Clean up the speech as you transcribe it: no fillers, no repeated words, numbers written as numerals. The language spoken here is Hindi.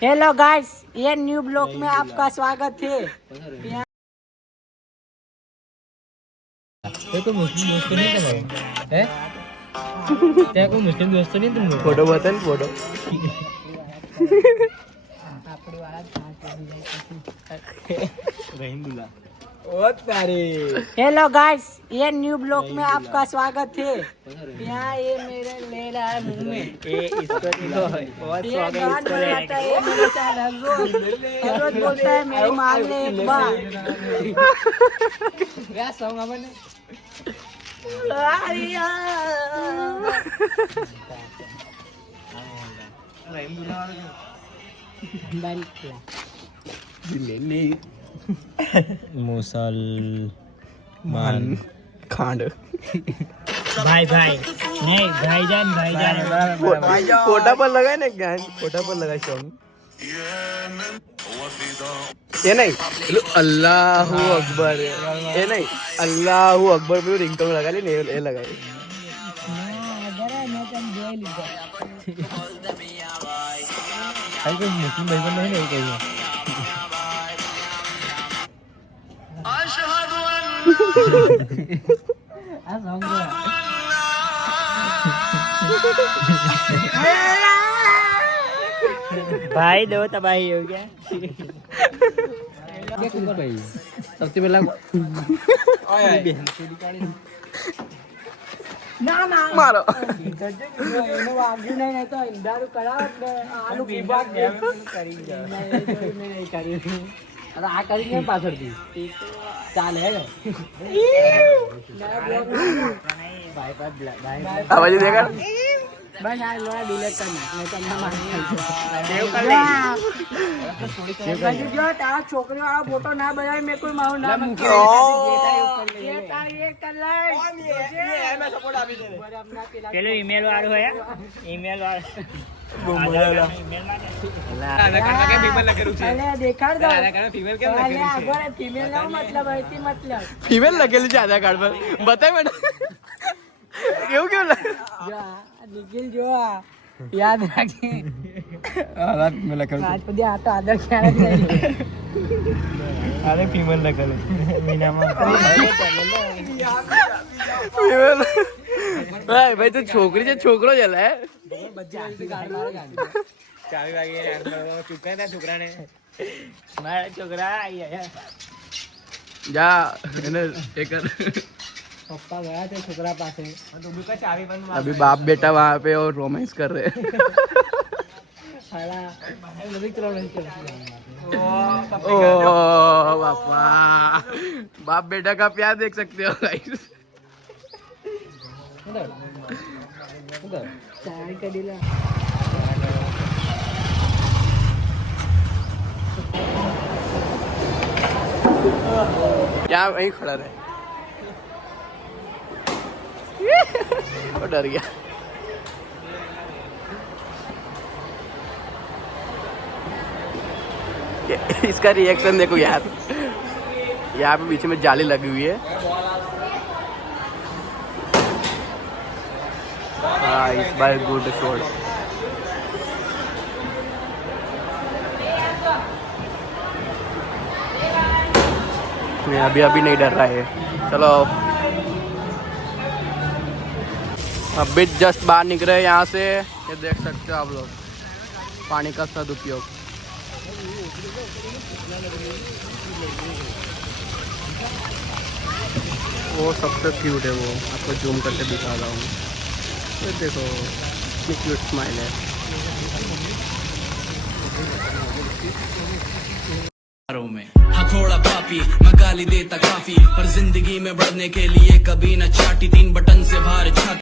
हेलो गाइस, ये न्यू ब्लॉग में आपका स्वागत है। कोई मुस्लिम दोस्त नहीं तुम्हारा है? क्या कोई मुस्लिम दोस्त नहीं तुम? फोटो बता फोटो। हेलो गाइस, ये न्यू ब्लॉग में आपका स्वागत है। यहाँ ये मेरे ले रहा है मुंह में। ये गान बनाता है मेरे साथ हर रोज बोलता है मेरी मांग ले एक बार। क्या सॉन्ग आपने? मुसलमान खांड भाई नहीं भाईजान फोटा पर लगाए ना गान, फोटा पर लगाए सॉन्ग। ये नहीं अल्लाह अकबर, ये नहीं अल्लाह अकबर पे रिंगटोन लगा ली, ये लगाए। कोई मुस्लिम भाई बंद नहीं कहीं भाई दो तबाही हो गया। सबसे पहला मारो આલુ વિભાગ આ કરીને પાછળથી ચાલે આવાજ દેખા બસ આ લોડા ડિલીટ કરના નહીં તો જો તારા છોકરીઓ આ ફોટો ના બનાવે મેં કોઈ મારું નામ પેલું ઈમેલ વાળું હે, ઈમેલ વાળું ફિમેલ લખેલું છે આધાર કાર્ડ પર, બતાય મને કેવું કેવું નિખિલ જો યાદ રાખે રાજપતિ આ તો આદર ખ્યાલ જ નહીં. અરે ફિમેલ લખેલું મીનામાં ફિમેલ ભાઈ તું છોકરી છે છોકરો જ હે? ચાવી વાગી ચૂકા છોકરાને મારા છોકરા આવી જા એને એક પપ્પા ગયા थे છોકરા પાસે, अभी बाप बेटा वहाँ पे और रोमांस कर रहे हैं। ओ बापा, बाप बेटा का प्यार देख सकते हो गाइस। ચાય કરી લે. क्या वहीं खड़ा रहे? वो डर गया। इसका रिएक्शन देखो यार, यहाँ पे पीछे में जाली लगी हुई है। हाँ इस बार गुड शॉट। अभी नहीं डर रहा है। चलो अभी जस्ट बाहर निकले यहाँ से, ये देख सकते हो आप लोग पानी का सदुपयोग। वो सबसे क्यूट है, वो आपको जूम करके दिखा रहा हूँ। ये देखो कितनी क्यूट स्माइल है। में हथौड़ा पापी मैं गाली देता काफी, पर जिंदगी में बढ़ने के लिए कभी न चाटी, 3 बटन से बाहर छाती।